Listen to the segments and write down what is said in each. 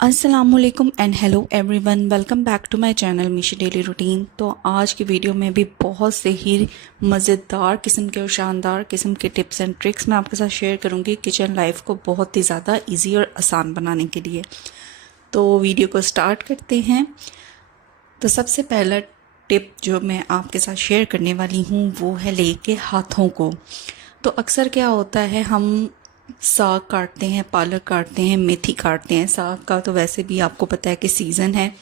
अस्सलामुअलैकुम and hello everyone, welcome back to my channel मीशी daily routine. तो आज की वीडियो में भी बहुत से ही मज़ेदार किस्म के और शानदार किस्म के टिप्स एंड ट्रिक्स मैं आपके साथ शेयर करूंगी किचन लाइफ को बहुत ही ज़्यादा इजी और आसान बनाने के लिए। तो वीडियो को स्टार्ट करते हैं। तो सबसे पहला टिप जो मैं आपके साथ शेयर करने वाली हूँ वो है लेके हाथों को। तो अक्सर क्या होता है, हम साग काटते हैं, पालक काटते हैं, मेथी काटते हैं। साग का तो वैसे भी आपको पता है कि सीज़न है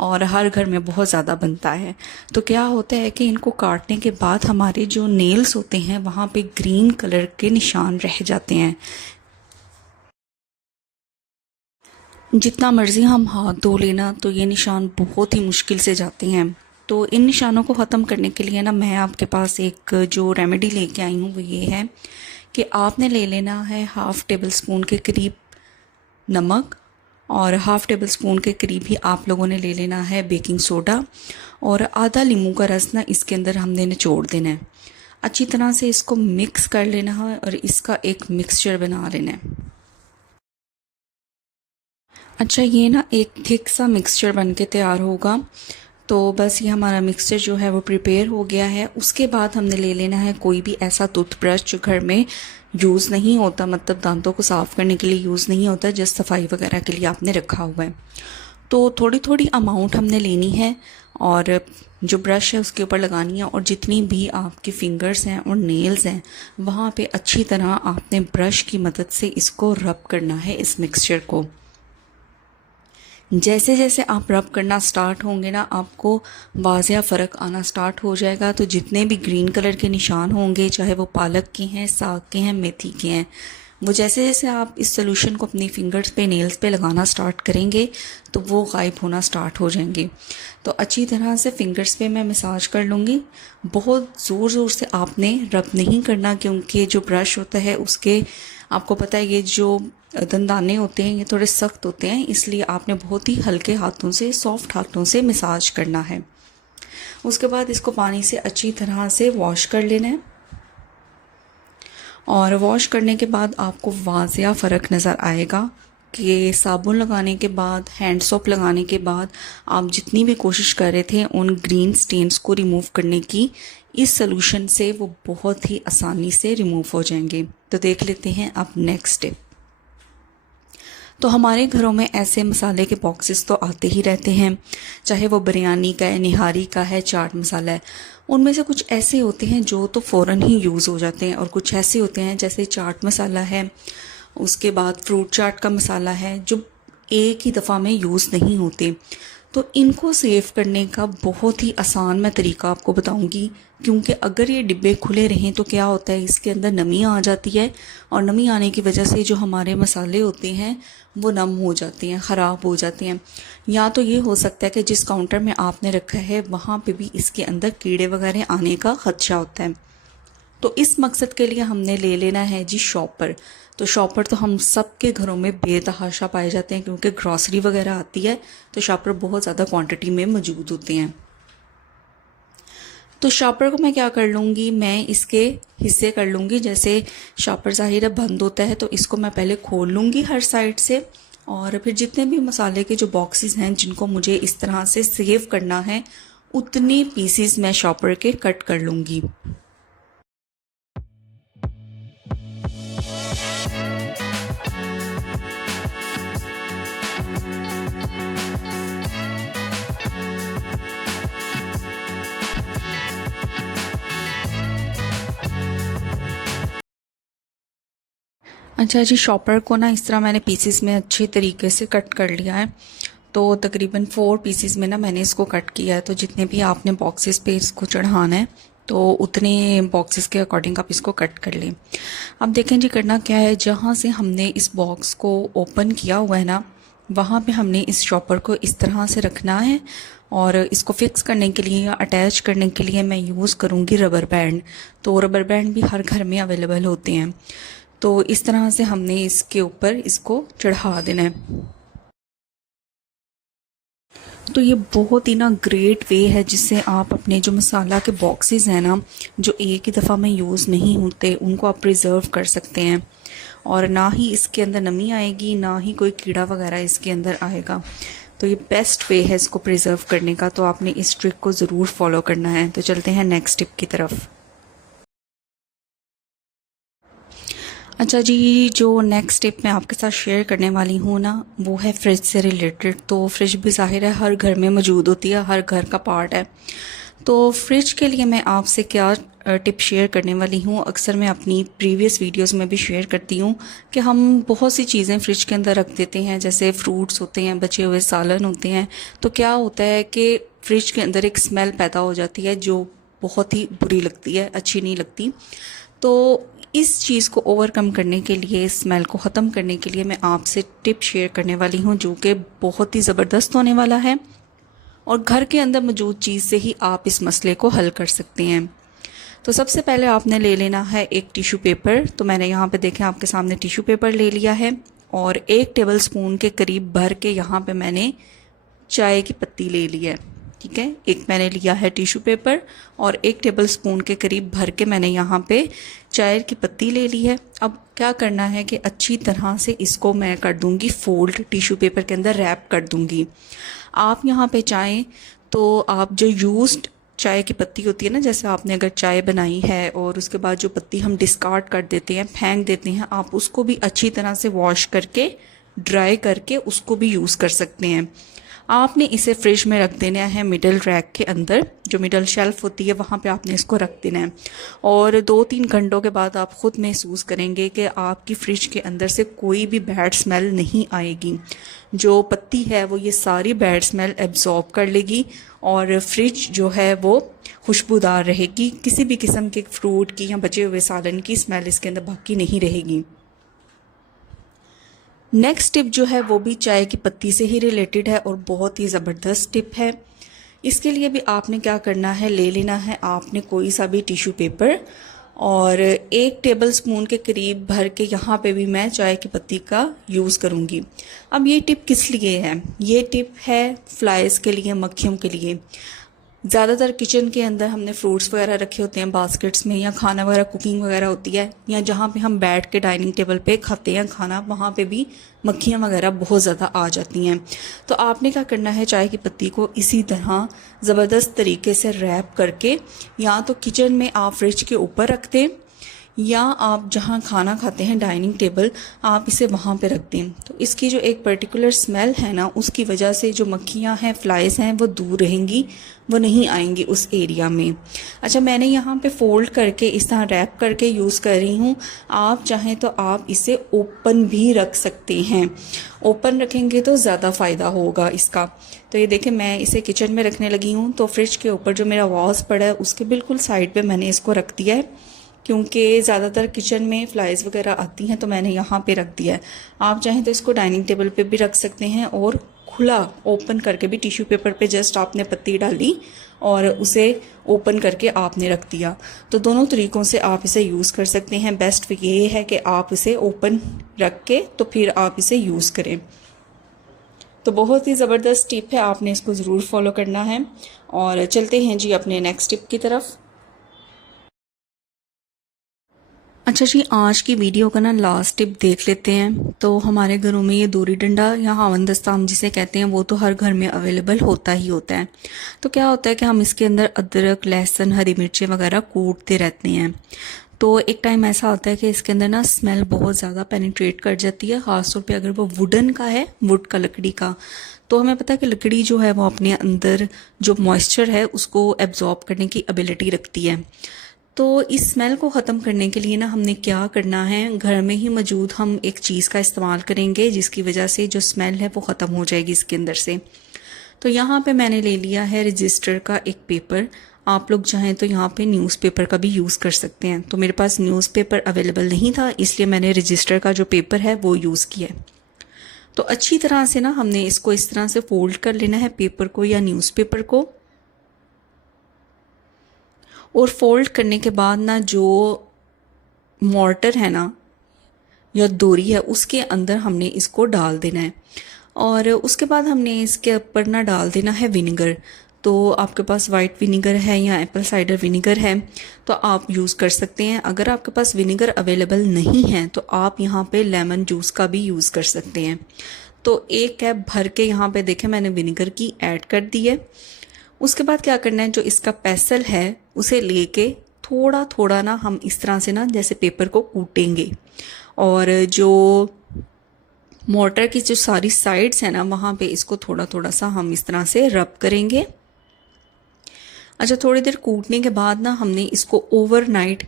और हर घर में बहुत ज़्यादा बनता है। तो क्या होता है कि इनको काटने के बाद हमारे जो नेल्स होते हैं वहाँ पे ग्रीन कलर के निशान रह जाते हैं। जितना मर्ज़ी हम हाथ धो लेना तो ये निशान बहुत ही मुश्किल से जाते हैं। तो इन निशानों को ख़त्म करने के लिए ना मैं आपके पास एक जो रेमेडी लेके आई हूँ वो ये है कि आपने ले लेना है हाफ़ टेबल स्पून के करीब नमक और हाफ़ टेबल स्पून के करीब ही आप लोगों ने ले लेना है बेकिंग सोडा और आधा नींबू का रस ना इसके अंदर हमने निचोड़ देना है। अच्छी तरह से इसको मिक्स कर लेना है और इसका एक मिक्सचर बना लेना है। अच्छा, ये ना एक थिक सा मिक्सचर बन के तैयार होगा। तो बस ये हमारा मिक्सचर जो है वो प्रिपेयर हो गया है। उसके बाद हमने ले लेना है कोई भी ऐसा टूथब्रश जो घर में यूज़ नहीं होता, मतलब दांतों को साफ़ करने के लिए यूज़ नहीं होता, जस्ट सफाई वगैरह के लिए आपने रखा हुआ है। तो थोड़ी थोड़ी अमाउंट हमने लेनी है और जो ब्रश है उसके ऊपर लगानी है और जितनी भी आपकी फिंगर्स हैं और नेल्स हैं वहाँ पे अच्छी तरह आपने ब्रश की मदद से इसको रब करना है इस मिक्सचर को। जैसे जैसे आप रब करना स्टार्ट होंगे ना आपको वाज़िया फ़र्क आना स्टार्ट हो जाएगा। तो जितने भी ग्रीन कलर के निशान होंगे, चाहे वो पालक के हैं, साग के हैं, मेथी के हैं, वो जैसे जैसे आप इस सोल्यूशन को अपनी फिंगर्स पे, नेल्स पे लगाना स्टार्ट करेंगे तो वो गायब होना स्टार्ट हो जाएंगे। तो अच्छी तरह से फिंगर्स पे मैं मसाज कर लूँगी। बहुत ज़ोर ज़ोर से आपने रब नहीं करना क्योंकि जो ब्रश होता है उसके, आपको पता है, ये जो दंदाने होते हैं ये थोड़े सख्त होते हैं, इसलिए आपने बहुत ही हल्के हाथों से, सॉफ्ट हाथों से मसाज करना है। उसके बाद इसको पानी से अच्छी तरह से वॉश कर लेना है और वॉश करने के बाद आपको वाज़िया फ़र्क नज़र आएगा कि साबुन लगाने के बाद, हैंड सोप लगाने के बाद आप जितनी भी कोशिश कर रहे थे उन ग्रीन स्टेन्स को रिमूव करने की, इस सोल्यूशन से वो बहुत ही आसानी से रिमूव हो जाएंगे। तो देख लेते हैं अब नेक्स्ट स्टेप। तो हमारे घरों में ऐसे मसाले के बॉक्सेस तो आते ही रहते हैं, चाहे वो बिरयानी का है, निहारी का है, चाट मसाला है। उनमें से कुछ ऐसे होते हैं जो तो फ़ौरन ही यूज़ हो जाते हैं और कुछ ऐसे होते हैं जैसे चाट मसाला है, उसके बाद फ्रूट चाट का मसाला है, जो एक ही दफ़ा में यूज़ नहीं होते। तो इनको सेव करने का बहुत ही आसान मैं तरीका आपको बताऊंगी, क्योंकि अगर ये डिब्बे खुले रहें तो क्या होता है, इसके अंदर नमी आ जाती है और नमी आने की वजह से जो हमारे मसाले होते हैं वो नम हो जाते हैं, ख़राब हो जाते हैं। या तो ये हो सकता है कि जिस काउंटर में आपने रखा है वहाँ पे भी इसके अंदर कीड़े वगैरह आने का खदशा होता है। तो इस मकसद के लिए हमने ले लेना है जी शॉपर। तो शॉपर तो हम सब के घरों में बेतहाशा पाए जाते हैं क्योंकि ग्रॉसरी वगैरह आती है तो शॉपर बहुत ज़्यादा क्वांटिटी में मौजूद होते हैं। तो शॉपर को मैं क्या कर लूँगी, मैं इसके हिस्से कर लूँगी। जैसे शॉपर ज़ाहिर है बंद होता है तो इसको मैं पहले खोल लूँगी हर साइड से और फिर जितने भी मसाले के जो बॉक्सेस हैं जिनको मुझे इस तरह से सेव करना है उतने पीसीस मैं शॉपर के कट कर लूँगी। अच्छा जी, शॉपर को ना इस तरह मैंने पीसीस में अच्छे तरीके से कट कर लिया है। तो तकरीबन 4 पीसीस में ना मैंने इसको कट किया है। तो जितने भी आपने बॉक्सेस पे इसको चढ़ाना है तो उतने बॉक्सेस के अकॉर्डिंग आप इसको कट कर लें। अब देखें जी, करना क्या है, जहाँ से हमने इस बॉक्स को ओपन किया हुआ है ना वहाँ पे हमने इस शॉपर को इस तरह से रखना है और इसको फिक्स करने के लिए या अटैच करने के लिए मैं यूज़ करूँगी रबर बैंड। तो रबर बैंड भी हर घर में अवेलेबल होते हैं। तो इस तरह से हमने इसके ऊपर इसको चढ़ा देना है। तो ये बहुत ही ना ग्रेट वे है जिससे आप अपने जो मसाला के बॉक्सेस हैं ना, जो एक ही दफ़ा में यूज़ नहीं होते, उनको आप प्रिजर्व कर सकते हैं। और ना ही इसके अंदर नमी आएगी, ना ही कोई कीड़ा वगैरह इसके अंदर आएगा। तो ये बेस्ट वे है इसको प्रिजर्व करने का, तो आपने इस ट्रिक को ज़रूर फॉलो करना है। तो चलते हैं नेक्स्ट टिप की तरफ। अच्छा जी, जो नेक्स्ट टिप मैं आपके साथ शेयर करने वाली हूँ ना, वो है फ्रिज से रिलेटेड। तो फ्रिज भी ज़ाहिर है हर घर में मौजूद होती है, हर घर का पार्ट है। तो फ्रिज के लिए मैं आपसे क्या टिप शेयर करने वाली हूँ, अक्सर मैं अपनी प्रीवियस वीडियोस में भी शेयर करती हूँ कि हम बहुत सी चीज़ें फ्रिज के अंदर रख देते हैं, जैसे फ्रूट्स होते हैं, बचे हुए सालन होते हैं। तो क्या होता है कि फ्रिज के अंदर एक स्मेल पैदा हो जाती है जो बहुत ही बुरी लगती है, अच्छी नहीं लगती। तो इस चीज़ को ओवरकम करने के लिए, इस स्मेल को ख़त्म करने के लिए मैं आपसे टिप शेयर करने वाली हूँ जो कि बहुत ही ज़बरदस्त होने वाला है, और घर के अंदर मौजूद चीज़ से ही आप इस मसले को हल कर सकते हैं। तो सबसे पहले आपने ले लेना है एक टिश्यू पेपर। तो मैंने यहाँ पे देखें आपके सामने टिश्यू पेपर ले लिया है, और 1 टेबलस्पून के करीब भर के यहाँ पे मैंने चाय की पत्ती ले ली है। ठीक है, एक मैंने लिया है टिश्यू पेपर और 1 टेबलस्पून के करीब भर के मैंने यहाँ पे चाय की पत्ती ले ली है। अब क्या करना है कि अच्छी तरह से इसको मैं कर दूंगी फोल्ड, टिश्यू पेपर के अंदर रैप कर दूंगी। आप यहाँ पे चाहें तो आप जो यूज्ड चाय की पत्ती होती है ना, जैसे आपने अगर चाय बनाई है और उसके बाद जो पत्ती हम डिस्कार्ड कर देते हैं, फेंक देते हैं, आप उसको भी अच्छी तरह से वॉश करके ड्राई करके उसको भी यूज़ कर सकते हैं। आपने इसे फ्रिज में रख देना है, मिडल रैक के अंदर, जो मिडल शेल्फ होती है वहाँ पे आपने इसको रख देना है। और 2-3 घंटों के बाद आप ख़ुद महसूस करेंगे कि आपकी फ्रिज के अंदर से कोई भी बैड स्मेल नहीं आएगी। जो पत्ती है वो ये सारी बैड स्मेल एब्जॉर्ब कर लेगी और फ्रिज जो है वो खुशबूदार रहेगी। किसी भी किस्म के फ्रूट की या बचे हुए सालन की स्मेल इसके अंदर बाकी नहीं रहेगी। नेक्स्ट टिप जो है वो भी चाय की पत्ती से ही रिलेटेड है और बहुत ही ज़बरदस्त टिप है। इसके लिए भी आपने क्या करना है, ले लेना है आपने कोई सा भी टिश्यू पेपर और 1 टेबलस्पून के करीब भर के यहाँ पे भी मैं चाय की पत्ती का यूज़ करूँगी। अब ये टिप किस लिए है? ये टिप है फ्लाइज़ के लिए, मक्खियों के लिए। ज़्यादातर किचन के अंदर हमने फ्रूट्स वगैरह रखे होते हैं बास्केट्स में, या खाना वगैरह कुकिंग वगैरह होती है, या जहाँ पे हम बैठ के डाइनिंग टेबल पे खाते हैं खाना, वहाँ पे भी मक्खियाँ वगैरह बहुत ज़्यादा आ जाती हैं। तो आपने क्या करना है, चाय की पत्ती को इसी तरह ज़बरदस्त तरीके से रैप करके या तो किचन में आप फ्रिज के ऊपर रख दें, या आप जहाँ खाना खाते हैं डाइनिंग टेबल, आप इसे वहाँ पे रख दें। तो इसकी जो एक पर्टिकुलर स्मेल है ना, उसकी वजह से जो मक्खियाँ हैं, फ्लाइज़ हैं, वो दूर रहेंगी, वो नहीं आएंगी उस एरिया में। अच्छा, मैंने यहाँ पे फोल्ड करके इस तरह रैप करके यूज़ कर रही हूँ। आप चाहें तो आप इसे ओपन भी रख सकते हैं। ओपन रखेंगे तो ज़्यादा फ़ायदा होगा इसका। तो ये देखें, मैं इसे किचन में रखने लगी हूँ, तो फ्रिज के ऊपर जो मेरा वाज पड़ा है उसके बिल्कुल साइड पे मैंने इसको रख दिया है, क्योंकि ज़्यादातर किचन में फ्लाइज़ वगैरह आती हैं, तो मैंने यहाँ पे रख दिया है। आप चाहें तो इसको डाइनिंग टेबल पे भी रख सकते हैं, और खुला ओपन करके भी टिश्यू पेपर पे जस्ट आपने पत्ती डाली और उसे ओपन करके आपने रख दिया। तो दोनों तरीक़ों से आप इसे यूज़ कर सकते हैं। बेस्ट ये है कि आप इसे ओपन रख के तो फिर आप इसे यूज़ करें। तो बहुत ही ज़बरदस्त टिप है, आपने इसको ज़रूर फॉलो करना है। और चलते हैं जी अपने नेक्स्ट टिप की तरफ। अच्छा जी, आज की वीडियो का ना लास्ट टिप देख लेते हैं। तो हमारे घरों में ये दोरी डंडा या हावन-दस्ता हम जिसे कहते हैं, वो तो हर घर में अवेलेबल होता ही होता है। तो क्या होता है कि हम इसके अंदर अदरक, लहसुन, हरी मिर्चें वगैरह कूटते रहते हैं। तो एक टाइम ऐसा आता है कि इसके अंदर ना स्मेल बहुत ज़्यादा पेनिट्रेट कर जाती है, ख़ासतौर पे अगर वो वुडन का है, वुड का, लकड़ी का। तो हमें पता है कि लकड़ी जो है वो अपने अंदर जो मॉइस्चर है उसको एब्जॉर्ब करने की एबिलिटी रखती है। तो इस स्मेल को ख़त्म करने के लिए ना हमने क्या करना है, घर में ही मौजूद हम एक चीज़ का इस्तेमाल करेंगे जिसकी वजह से जो स्मेल है वो ख़त्म हो जाएगी इसके अंदर से। तो यहाँ पे मैंने ले लिया है रजिस्टर का एक पेपर। आप लोग चाहें तो यहाँ पे न्यूज़पेपर का भी यूज़ कर सकते हैं। तो मेरे पास न्यूज़पेपर अवेलेबल नहीं था, इसलिए मैंने रजिस्टर का जो पेपर है वो यूज़ किया है। तो अच्छी तरह से ना हमने इसको इस तरह से फोल्ड कर लेना है, पेपर को या न्यूज़पेपर को। और फोल्ड करने के बाद ना जो मॉर्टर है ना या दोरी है, उसके अंदर हमने इसको डाल देना है। और उसके बाद हमने इसके ऊपर ना डाल देना है विनेगर। तो आपके पास वाइट विनीगर है या एप्पल साइडर विनीगर है तो आप यूज़ कर सकते हैं। अगर आपके पास विनीगर अवेलेबल नहीं है तो आप यहाँ पे लेमन जूस का भी यूज़ कर सकते हैं। तो 1 कैप भर के यहाँ पे देखें मैंने विनीगर की ऐड कर दी है। उसके बाद क्या करना है, जो इसका पेसल है उसे लेके थोड़ा थोड़ा ना हम इस तरह से ना जैसे पेपर को कूटेंगे, और जो मोटर की जो सारी साइड्स है ना वहाँ पे इसको थोड़ा थोड़ा सा हम इस तरह से रब करेंगे। अच्छा, थोड़ी देर कूटने के बाद ना हमने इसको ओवरनाइट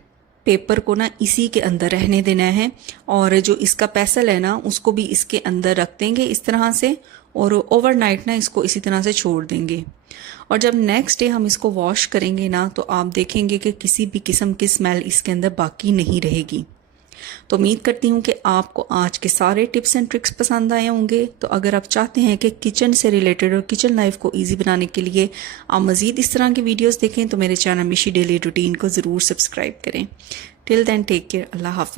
पेपर को ना इसी के अंदर रहने देना है, और जो इसका पेसल है ना उसको भी इसके अंदर रख देंगे इस तरह से, और ओवरनाइट ना इसको इसी तरह से छोड़ देंगे। और जब नेक्स्ट डे हम इसको वॉश करेंगे ना तो आप देखेंगे कि किसी भी किस्म की स्मेल इसके अंदर बाकी नहीं रहेगी। तो उम्मीद करती हूँ कि आपको आज के सारे टिप्स एंड ट्रिक्स पसंद आए होंगे। तो अगर आप चाहते हैं कि किचन से रिलेटेड और किचन लाइफ को इजी बनाने के लिए आप मज़ीद इस तरह की वीडियोस देखें तो मेरे चैनल मिशी डेली रूटीन को ज़रूर सब्सक्राइब करें। टिल देन टेक केयर, अल्लाह हाफिज़।